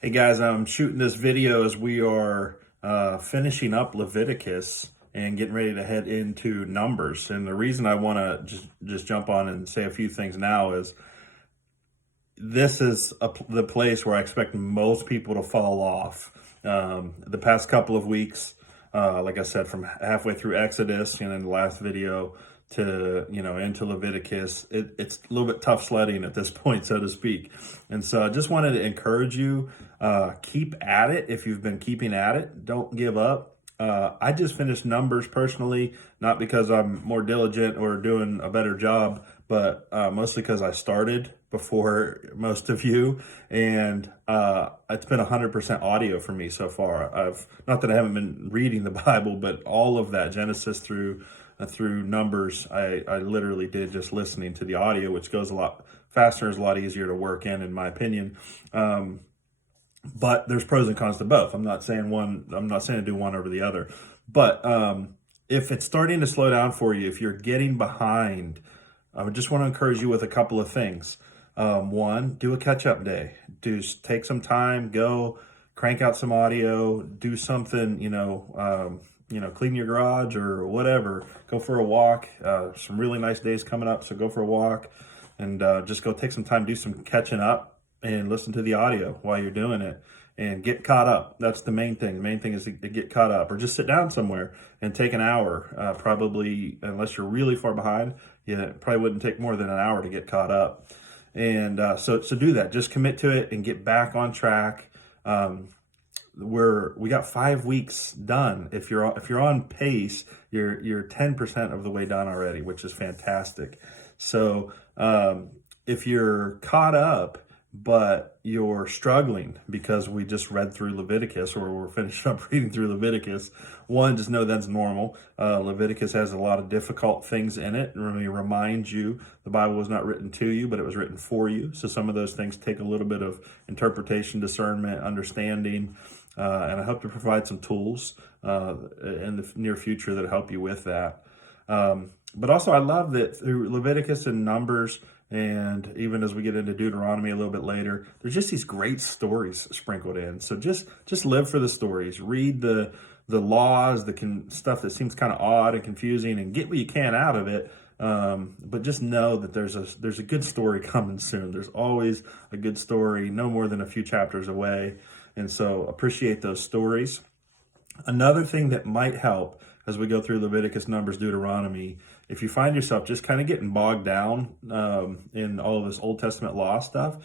Hey guys, I'm shooting this video as we are finishing up Leviticus and getting ready to head into Numbers. And the reason I want to just jump on and say a few things now is this is the place where I expect most people to fall off. The past couple of weeks, like I said, from halfway through Exodus and in the last video to into Leviticus, it's a little bit tough sledding at this point, so to speak. And so I just wanted to encourage you, keep at it. If you've been keeping at it, don't give up. I just finished Numbers personally, not because I'm more diligent or doing a better job, but mostly because I started before most of you, and it's been 100% audio for me so far. I've not that I haven't been reading the Bible, but all of that Genesis through Numbers, I literally did just listening to the audio, which goes a lot faster, is a lot easier to work in my opinion. But there's pros and cons to both. I'm not saying to do one over the other, but if it's starting to slow down for you, if you're getting behind, I would just want to encourage you with a couple of things. One, do a catch-up day. Take some time, go crank out some audio, do something, clean your garage or whatever. Go for a walk. Some really nice days coming up, so go for a walk and just go take some time, do some catching up, and listen to the audio while you're doing it and get caught up. That's the main thing. The main thing is to get caught up, or just sit down somewhere and take an hour. Probably, unless you're really far behind, it probably wouldn't take more than an hour to get caught up. And so do that. Just commit to it and get back on track. We got 5 weeks done. If you're on pace, you're 10% of the way done already, which is fantastic. So if you're caught up but you're struggling because we just read through Leviticus, or we're finishing up reading through Leviticus, one, just know that's normal. Leviticus has a lot of difficult things in it. Let me remind you, the Bible was not written to you, but it was written for you. So some of those things take a little bit of interpretation, discernment, understanding, and I hope to provide some tools in the near future that help you with that. But also, I love that through Leviticus and Numbers, and even as we get into Deuteronomy a little bit later, there's just these great stories sprinkled in. So just live for the stories. Read the laws, stuff that seems kind of odd and confusing, and get what you can out of it. But just know that there's a good story coming soon. There's always a good story, no more than a few chapters away. And so appreciate those stories. Another thing that might help as we go through Leviticus, Numbers, Deuteronomy, if you find yourself just kind of getting bogged down in all of this Old Testament law stuff,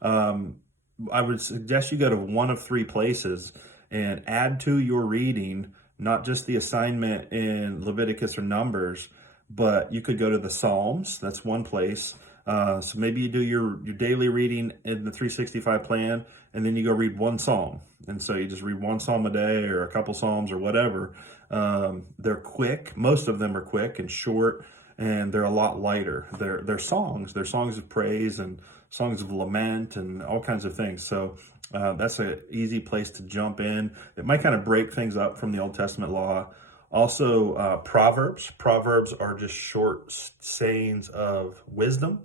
I would suggest you go to one of three places and add to your reading, not just the assignment in Leviticus or Numbers, but you could go to the Psalms. That's one place. So maybe you do your daily reading in the 365 plan, and then you go read one psalm. And so you just read one psalm a day or a couple psalms or whatever. They're quick. Most of them are quick and short, and they're a lot lighter. They're songs. They're songs of praise and songs of lament and all kinds of things. So that's an easy place to jump in. It might kind of break things up from the Old Testament law. Also, Proverbs. Proverbs are just short sayings of wisdom.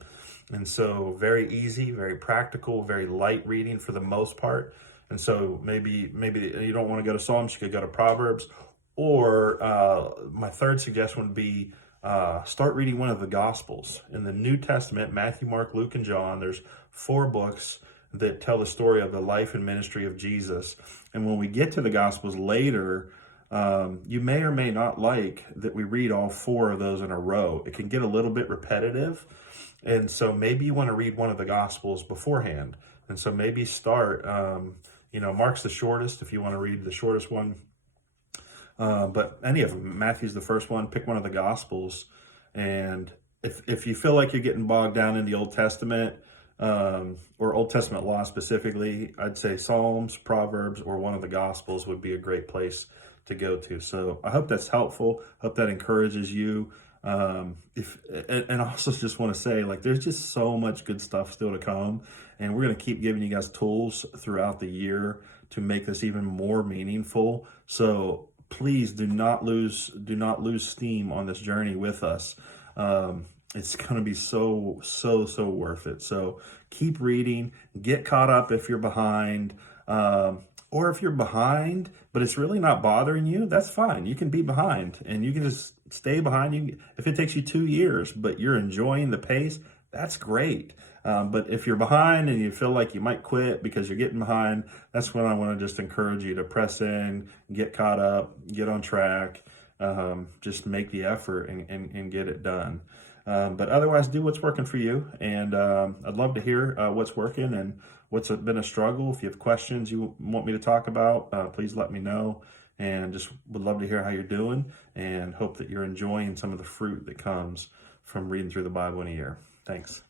And so very easy, very practical, very light reading for the most part. And so maybe you don't want to go to Psalms, you could go to Proverbs. Or my third suggestion would be start reading one of the Gospels. In the New Testament, Matthew, Mark, Luke, and John, there's 4 books that tell the story of the life and ministry of Jesus. And when we get to the Gospels later, you may or may not like that we read all 4 of those in a row. It can get a little bit repetitive. And so maybe you want to read one of the Gospels beforehand. And so maybe start, Mark's the shortest if you want to read the shortest one. But any of them, Matthew's the first one, pick one of the Gospels. And if you feel like you're getting bogged down in the Old Testament, or Old Testament law specifically, I'd say Psalms, Proverbs, or one of the Gospels would be a great place to go to. So I hope that's helpful. Hope that encourages you. And also just want to say, like, there's just so much good stuff still to come, and we're going to keep giving you guys tools throughout the year to make this even more meaningful. So please do not lose steam on this journey with us. It's going to be so worth it. So keep reading, get caught up if you're behind. Or if you're behind, but it's really not bothering you, that's fine. You can be behind and you can just stay behind. If it takes you 2 years, but you're enjoying the pace, that's great. But if you're behind and you feel like you might quit because you're getting behind, that's when I want to just encourage you to press in, get caught up, get on track, just make the effort and get it done. But otherwise, do what's working for you. And I'd love to hear what's working and what's been a struggle. If you have questions you want me to talk about, please let me know. And just would love to hear how you're doing and hope that you're enjoying some of the fruit that comes from reading through the Bible in a year. Thanks.